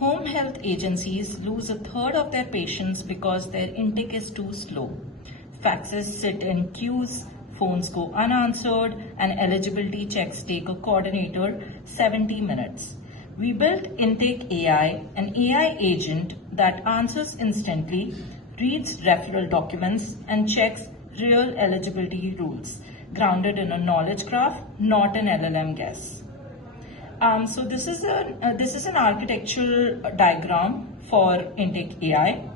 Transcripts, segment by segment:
Home health agencies lose a third of their patients because their intake is too slow. Faxes sit in queues, phones go unanswered, and eligibility checks take a coordinator 70 minutes. We built Intake AI, an AI agent that answers instantly, reads referral documents, and checks real eligibility rules, grounded in a knowledge graph, not an LLM guess. So this is an architectural diagram for Intake AI.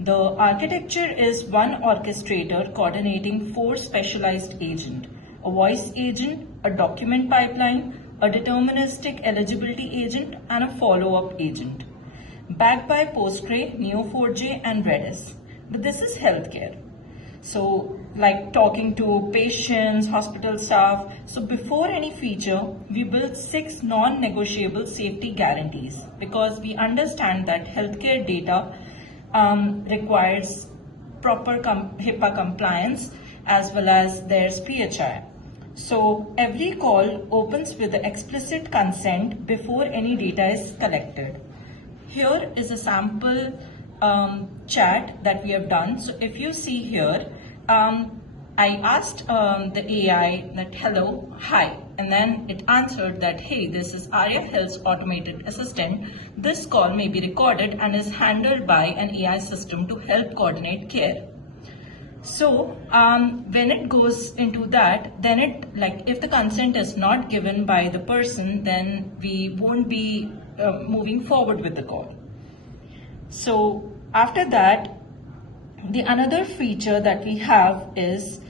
The architecture is one orchestrator coordinating 4 specialized agents: a voice agent, a document pipeline, a deterministic eligibility agent, and a follow-up agent, backed by Postgre, Neo4j, and Redis. But this is healthcare. So like talking to patients, hospital staff. So before any feature, we built 6 non-negotiable safety guarantees because we understand that healthcare data requires proper HIPAA compliance as well as there's PHI. So every call opens with the explicit consent before any data is collected. Here is a sample chat that we have done. So if you see here, I asked the AI that hello, hi, and then it answered that, hey, this is Arya Health's automated assistant. This call may be recorded and is handled by an AI system to help coordinate care. So when it goes into that, then if the consent is not given by the person, then we won't be moving forward with the call. So after that, the another feature that we have is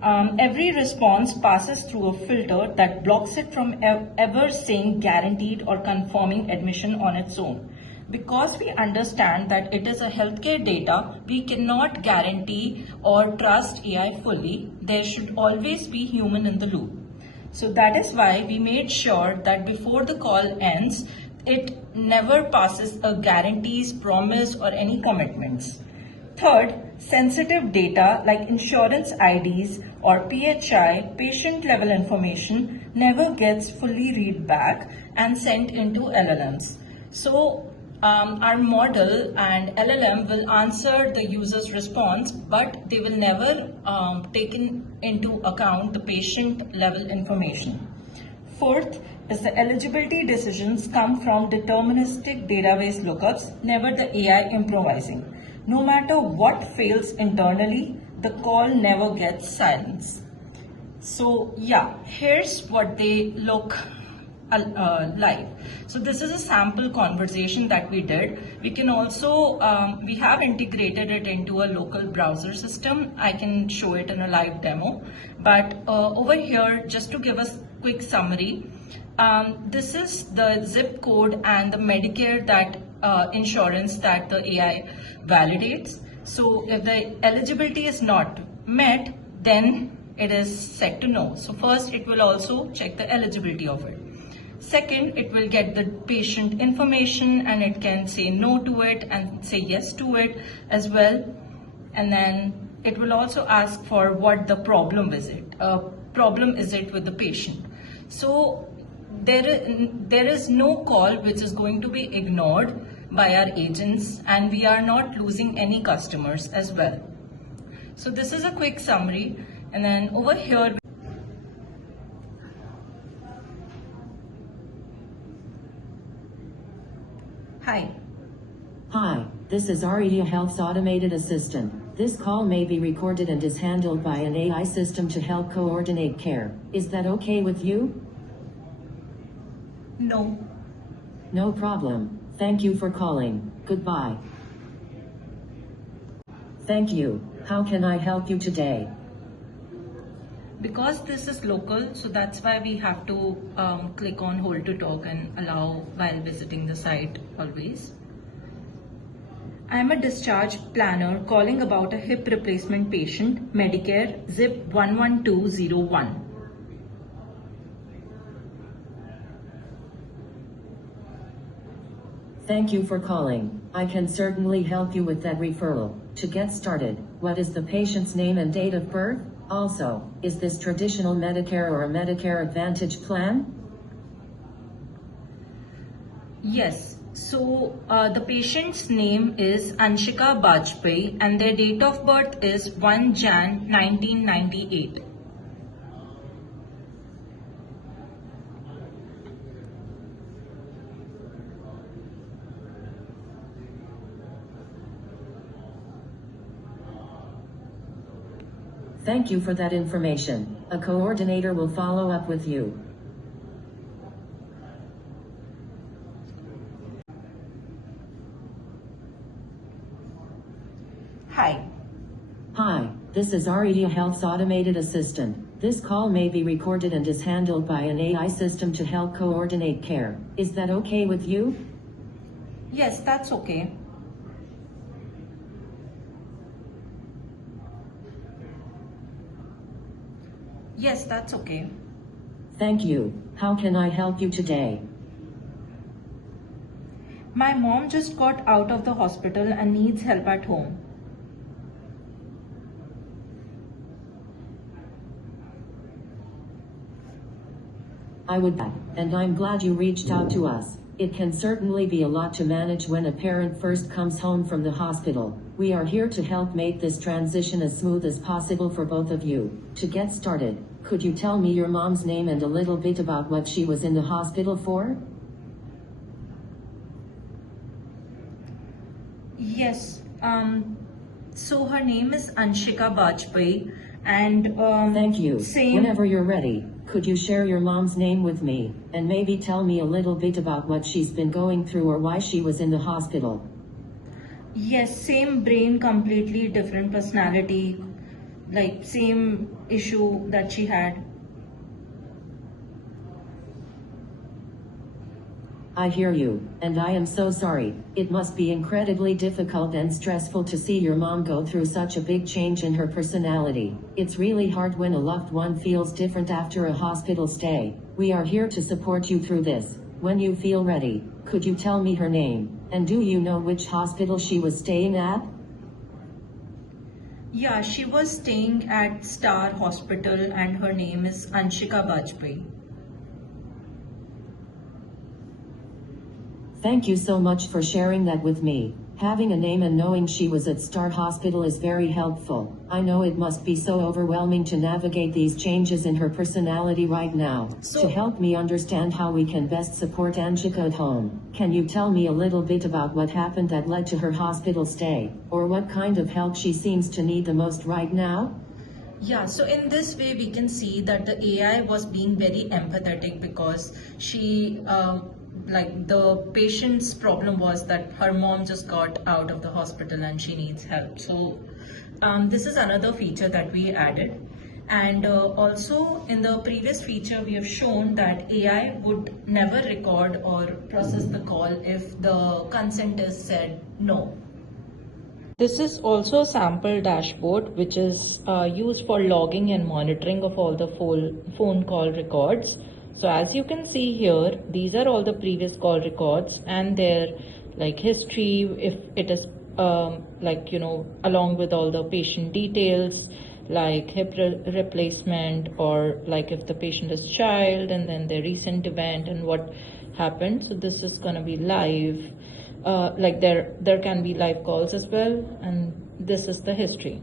every response passes through a filter that blocks it from ever saying guaranteed or confirming admission on its own. Because we understand that it is a healthcare data, we cannot guarantee or trust AI fully. There should always be human in the loop. So that is why we made sure that before the call ends, it never passes a guarantees, promise, or any commitments. Third, sensitive data like insurance IDs or PHI, patient level information, never gets fully read back and sent into LLMs. So our model and LLM will answer the user's response, but they will never take into account the patient level information. Fourth is the eligibility decisions come from deterministic database lookups, never the AI improvising. No matter what fails internally, the call never gets silenced. So yeah, here's what they look like. So this is a sample conversation that we did. We can also, we have integrated it into a local browser system. I can show it in a live demo. But over here, just to give us a quick summary, this is the zip code and the Medicare that insurance that the AI validates. So if the eligibility is not met, then it is set to no. So first it will also check the eligibility of it. Second, it will get the patient information and it can say no to it and say yes to it as well. And then it will also ask for what the problem is with the patient. So there is no call which is going to be ignored by our agents, and we are not losing any customers as well. So this is a quick summary, and then over here. Hi. Hi, this is Arya Health's automated assistant. This call may be recorded and is handled by an AI system to help coordinate care. Is that okay with you? No. No problem. Thank you for calling. Goodbye. Thank you. How can I help you today? Because this is local, so that's why we have to click on hold to talk and allow while visiting the site always. I'm a discharge planner calling about a hip replacement patient, Medicare, zip 11201. Thank you for calling. I can certainly help you with that referral. To get started, what is the patient's name and date of birth? Also, is this traditional Medicare or a Medicare Advantage plan? Yes, The patient's name is Anshika Bajpai and their date of birth is 1 Jan 1998. Thank you for that information. A coordinator will follow up with you. Hi. Hi, this is Aria Health's automated assistant. This call may be recorded and is handled by an AI system to help coordinate care. Is that okay with you? Yes, that's okay. Yes, that's okay. Thank you. How can I help you today? My mom just got out of the hospital and needs help at home. And I'm glad you reached out to us. It can certainly be a lot to manage when a parent first comes home from the hospital. We are here to help make this transition as smooth as possible for both of you. To get started, could you tell me your mom's name and a little bit about what she was in the hospital for? Yes. So her name is Anshika Bajpai and Thank you. same. Whenever you're ready, could you share your mom's name with me, and maybe tell me a little bit about what she's been going through or why she was in the hospital? Yes, same brain, completely different personality, like same issue that she had. I hear you, and I am so sorry. It must be incredibly difficult and stressful to see your mom go through such a big change in her personality. It's really hard when a loved one feels different after a hospital stay. We are here to support you through this. When you feel ready, could you tell me her name? And do you know which hospital she was staying at? Yeah, she was staying at Star Hospital and her name is Anshika Bajpai. Thank you so much for sharing that with me. Having a name and knowing she was at Star Hospital is very helpful. I know it must be so overwhelming to navigate these changes in her personality right now. To help me understand how we can best support Anshika at home, can you tell me a little bit about what happened that led to her hospital stay, or what kind of help she seems to need the most right now? Yeah, so in this way we can see that the AI was being very empathetic because like the patient's problem was that her mom just got out of the hospital and she needs help. So this is another feature that we added. And also in the previous feature, we have shown that AI would never record or process the call if the consent is said no. This is also a sample dashboard which is used for logging and monitoring of all the phone call records. So as you can see here, these are all the previous call records and their like history, if it is along with all the patient details like hip replacement, or like if the patient is child, and then the recent event and what happened. So this is going to be live. Like there can be live calls as well, and this is the history.